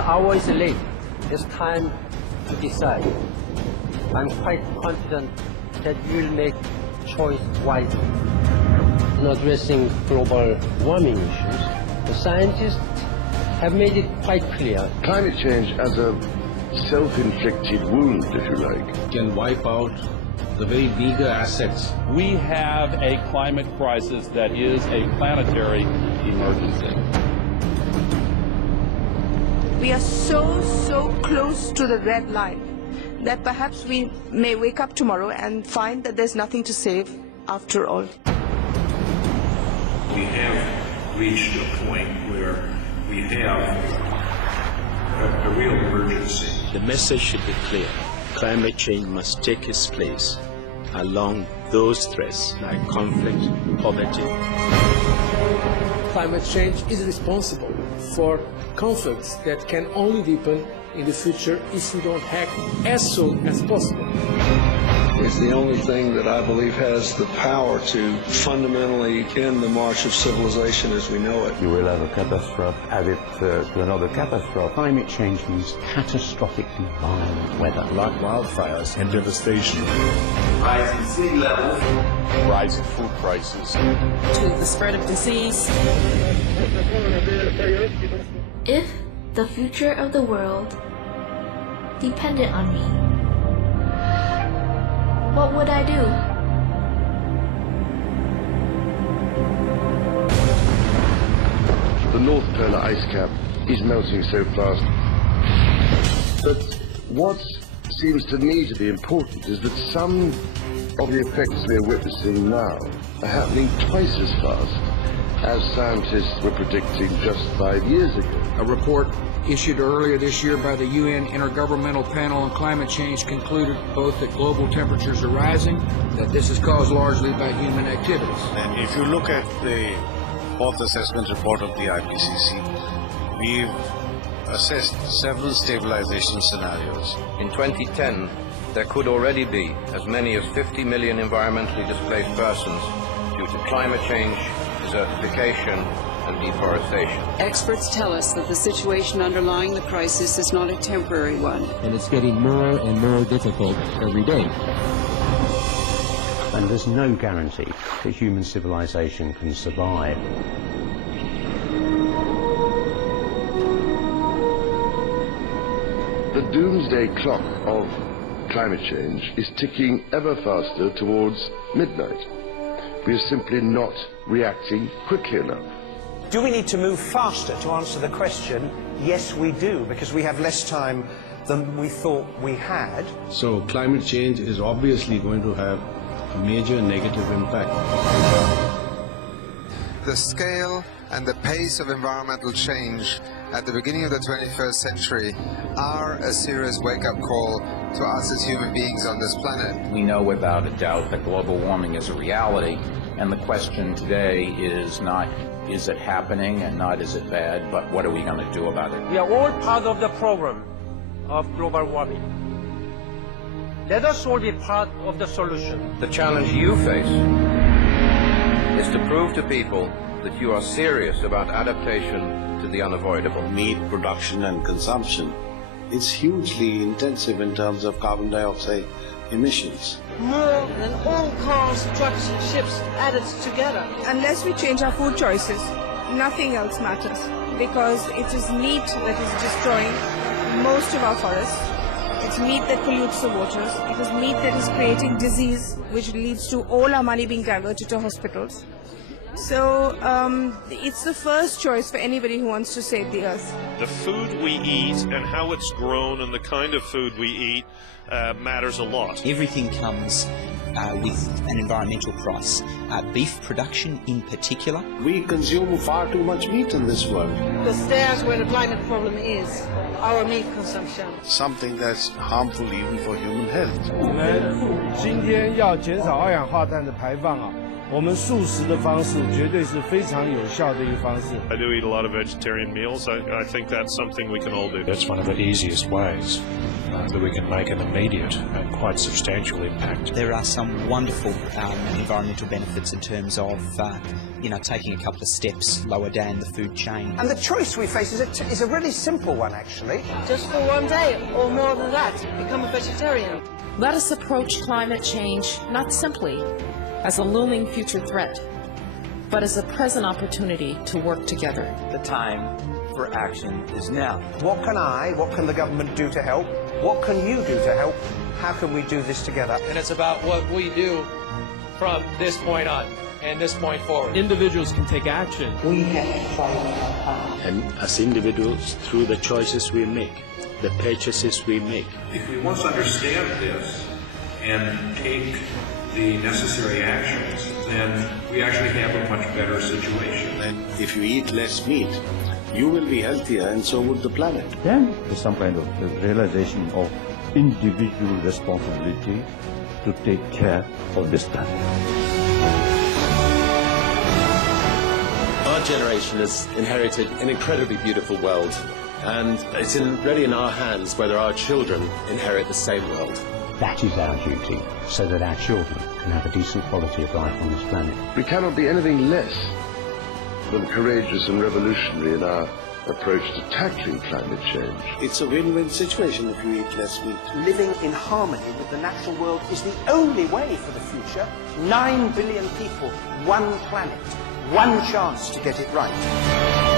the hour is late. It's time to decide. I'm quite confident that you will make choice wisely. In addressing global warming issues, the scientists have made it quite clear. Climate change as a self-inflicted wound, if you like, can wipe out the very meager assets. We have a climate crisis that is a planetary emergency. We are so close to the red line that perhaps we may wake up tomorrow and find that there's nothing to save after all. We have reached a point where we have a real emergency. The message should be clear. Climate change must take its place along those threats like conflict, poverty. Climate change is responsible for conflicts that can only deepen in the future if we don't act as soon as possible. It's the only thing that I believe has the power to fundamentally end the march of civilization as we know it. You will have a catastrophe, add it to another catastrophe. Climate change means catastrophically violent weather. Like wildfires and devastation. Rising sea levels. Rising food prices. To the spread of disease. If the future of the world depended on me, what would I do? the North Polar ice cap is melting so fast. But what seems to me to be important is that some of the effects we are witnessing now are happening twice as fast as scientists were predicting just 5 years ago. A report issued earlier this year by the UN Intergovernmental Panel on Climate Change concluded both that global temperatures are rising, that this is caused largely by human activities. And if you look at the fourth assessment report of the IPCC, we've assessed several stabilization scenarios. In 2010, there could already be as many as 50 million environmentally displaced persons due to climate change, desertification, and deforestation. Experts tell us that the situation underlying the crisis is not a temporary one. And it's getting more and more difficult every day. And there's no guarantee that human civilization can survive. The doomsday clock of climate change is ticking ever faster towards midnight. We are simply not reacting quickly enough. Do we need to move faster to answer the question? Yes, we do, because we have less time than we thought we had. So climate change is obviously going to have a major negative impact. The scale and the pace of environmental change at the beginning of the 21st century are a serious wake-up call to us as human beings on this planet. We know without a doubt that global warming is a reality, and the question today is not is it happening and not is it bad, but what are we going to do about it? We are all part of the problem of global warming. Let us all be part of the solution. The challenge you face is to prove to people that you are serious about adaptation to the unavoidable. Meat production and consumption is hugely intensive in terms of carbon dioxide emissions. More than all cars, trucks, and ships added together. Unless we change our food choices, nothing else matters, because it is meat that is destroying most of our forests. It's meat that pollutes the waters. It is meat that is creating disease, which leads to all our money being diverted to hospitals. So it's the first choice for anybody who wants to save the earth. The food we eat and how it's grown and the kind of food we eat matters a lot. Everything comes with an environmental price. Beef production in particular. We consume far too much meat in this world. The stairs where the climate problem is our meat consumption. Something that's harmful even for human health. 我们今天要减少二氧化碳的排放我们素食的方式绝对是非常有效的一个方式。 I do eat a lot of vegetarian meals. I think that's something we can all do. That's one of the easiest ways that we can make an immediate and quite substantial impact. There are some wonderful environmental benefits in terms of, taking a couple of steps lower down the food chain. And the choice we face is a really simple one, actually. Just for one day, or more than that, become a vegetarian. Let us approach climate change not simply as a looming future threat, but as a present opportunity to work together. The time for action is now. What can the government do to help? What can you do to help? How can we do this together? And it's about what we do from this point on and this point forward. Individuals can take action. We have to fight our power. And as individuals, through the choices we make, the purchases we make. If we once understand this and take the necessary actions, then we actually have a much better situation. And if you eat less meat, you will be healthier and so would the planet. Then there's some kind of realization of individual responsibility to take care of this planet. Our generation has inherited an incredibly beautiful world, and it's really in our hands whether our children inherit the same world. That is our duty, so that our children can have a decent quality of life on this planet. We cannot be anything less than courageous and revolutionary in our approach to tackling climate change. It's a win-win situation if you eat less meat. Living in harmony with the natural world is the only way for the future. 9 billion people, one planet, one chance to get it right.